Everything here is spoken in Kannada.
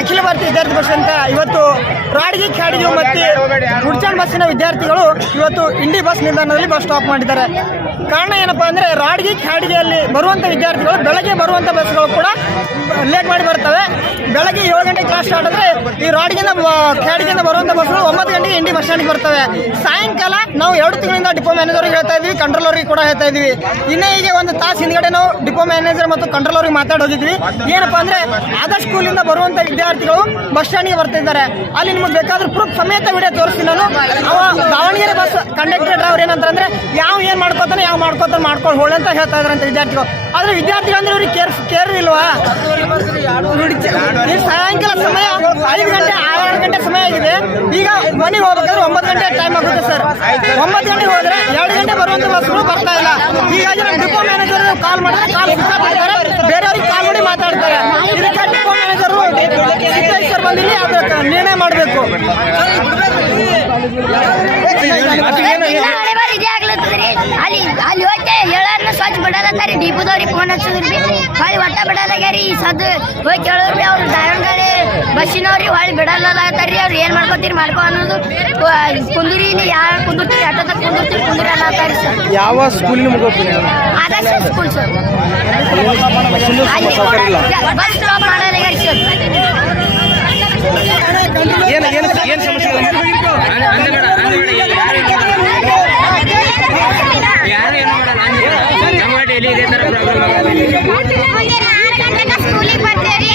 ಅಖಿಲ ಭಾರತೀಯ ವಿದ್ಯಾರ್ಥಿ ಬಸ್ ಅಂತ ಇವತ್ತು ರಾಡ್ಗಿ ಖ್ಯಾಡ್ಗಿ ಮತ್ತು ಗುಡ್ಚಾನ್ ಬಸ್ಸಿನ ವಿದ್ಯಾರ್ಥಿಗಳು ಇವತ್ತು ಇಂಡಿ ಬಸ್ ನಿಲ್ದಾಣದಲ್ಲಿ ಬಸ್ ಸ್ಟಾಪ್ ಮಾಡಿದ್ದಾರೆ. ಕಾರಣ ಏನಪ್ಪಾ ಅಂದರೆ ರಾಡ್ಗಿ ಖ್ಯಾಡ್ಗಿಯಲ್ಲಿ ಬರುವಂಥ ವಿದ್ಯಾರ್ಥಿಗಳು ಬೆಳಗ್ಗೆ ಬರುವಂಥ ಬಸ್ಗಳು ಕೂಡ ಲೇಟ್ ಮಾಡಿ ಬರ್ತವೆ. ಬೆಳಗ್ಗೆ 7 ಗಂಟೆಗೆ ಕ್ಲಾಸ್ ಸ್ಟಾರ್ಟ್ ಆದರೆ ಈ ರಾಡ್ಗಿಂದ ಖ್ಯಾಡ್ಗಿಂದ ಬರುವಂಥ ಬಸ್ಗಳು 9 ಗಂಟೆಗೆ ಇಂಡಿ ಬಸ್ ಸ್ಟ್ಯಾಂಡ್ಗೆ ಬರ್ತವೆ. ಸಾಯಂಕಾಲ ನಾವು 2 ತಿಂಗಳಿಂದ ಡಿಪೋ ಮ್ಯಾನೇಜರ್ಗೆ ಹೇಳ್ತಾ ಇದ್ವಿ, ಕಂಟ್ರೋಲರ್ಗೆ ಕೂಡ ಹೇಳ್ತಾ ಇದ್ವಿ. ಇನ್ನೇ ಈಗ ಒಂದು ತಾಸು ಹಿಂದ್ಗಡೆ ನಾವು ಡಿಪೋ ಮ್ಯಾನೇಜರ್ ಮತ್ತು ಕಂಟ್ರೋಲರ್ಗೆ ಮಾತಾಡಿ ಹೋಗಿದ್ವಿ. ಏನಪ್ಪ ಅಂದರೆ ಆದರ್ಶ್ ಸ್ಕೂಲಿಂದ ಬರುವಂಥ ವಿದ್ಯಾರ್ಥಿಗಳು ಬಸ್ ಸ್ಟ್ಯಾಂಡ್ಗೆ ಬರ್ತಿದ್ದಾರೆ. ಅಲ್ಲಿ ನಿಮಗೆ ಬೇಕಾದ್ರೆ ಪ್ರೂಫ್ ಸಮೇತ ವಿಡಿಯೋ ತೋರಿಸ್ತೀನಿ ನಾನು. ದಾವಣಗೆರೆ ಬಸ್ ಕಂಡಕ್ಟರ್ ಡ್ರೈವರ್ ಏನಂತಂದ್ರೆ ಏನು ಮಾಡ್ಕೋತಾನೆ ಮಾಡ್ಕೊಂಡು ಹೋಳಿ ಅಂತ ಹೇಳ್ತಾ ಇದ್ದಾರೆ ಅಂತ ವಿದ್ಯಾರ್ಥಿಗಳು. ಆದರೆ ವಿದ್ಯಾರ್ಥಿಗಳು ಅಂದ್ರೆ ಇವ್ರಿಗೆ ಕೇರ್ ಇಲ್ವಾ? ಸಾಯಂಕಾಲ ಸಮಯ 5 ಗಂಟೆ 6 ಗಂಟೆ ಸಮಯ ಆಗಿದೆ. ಈಗ ಮನೆಗೆ ಹೋಗ್ಬೇಕಾದ್ರೆ 9 ಗಂಟೆ ಟೈಮ್ ಆಗುತ್ತೆ ಸರ್. 9 ಗಂಟೆಗೆ ಹೋದ್ರೆ 2 ಗಂಟೆ ಬರುವಂಥ ಬಸ್ಗಳು ಬರ್ತಾ ಇಲ್ಲ. ಹೀಗಾಗಿ ನಮ್ಮ ಡಿಪೋ ಮ್ಯಾನೇಜರ್ ಕಾಲ್ ಮಾಡಿದ್ರೆ ಕಾಲ್ ಮಾಡ್ತಾರೆ, ಬೇರೆಯವ್ರಿಗೆ ಕಾಲ್ ಮಾಡಿ ಮಾತಾಡ್ತಾರೆ. ಇದಕ್ಕೆ ಡಿಪೋ ಮ್ಯಾನೇಜರು ಸರ್ ಬಂದಿಲ್ಲಿ ಅದಕ್ಕೆ ನಿರ್ಣಯ ಮಾಡಬೇಕು. ಅಲ್ಲಿ ಹೋಗಿ ಹೇಳೋರ್ನ ಸ್ವಚ್ಛ ಬಿಡಲತ್ತಾರಿ. ಡಿಪೋದವ್ರಿಗೆ ಫೋನ್ ಹಚ್ಚೋದ್ರಿ ಹೊಳ್ಳಿ ಒಟ್ಟ ಬಿಡಲಾಗ್ಯಾರಿ. ಸದ್ ಹೋಗಿ ಕೇಳೋರ್ರಿ ಅವ್ರು ದಾವಣಗೆರೆ ಬಸ್ಸಿನವ್ರಿಗೆ ಹೊಳ್ಳಿ ಬಿಡಲಾಗತ್ತಾರಿ. ಅವ್ರು ಏನು ಮಾಡ್ಕೋತೀರಿ ಮಾಡ್ಕೊ ಅನ್ನೋದು. ಕುಂದಿರಿ ಇಲ್ಲಿ ಯಾರು ಕುಂದಿರ್ತೀರಿ ಅಟ್ಟದ ಕುಂದಿರಿ ಅನ್ನತ್ತಾರಿ ಸರ್. ಯಾವ ಸ್ಕೂಲಿನ ಮುಗಿಸ್ತೀನಿ Adarsh school sir. Bus stop ಮಾಡಲಾಗ್ಯಾರಿ ಸರ್. ಏನು ಸಮಸ್ಯೆ? ಸ್ಕೂಲಿಗೆ ಬರ್ತೀರಿ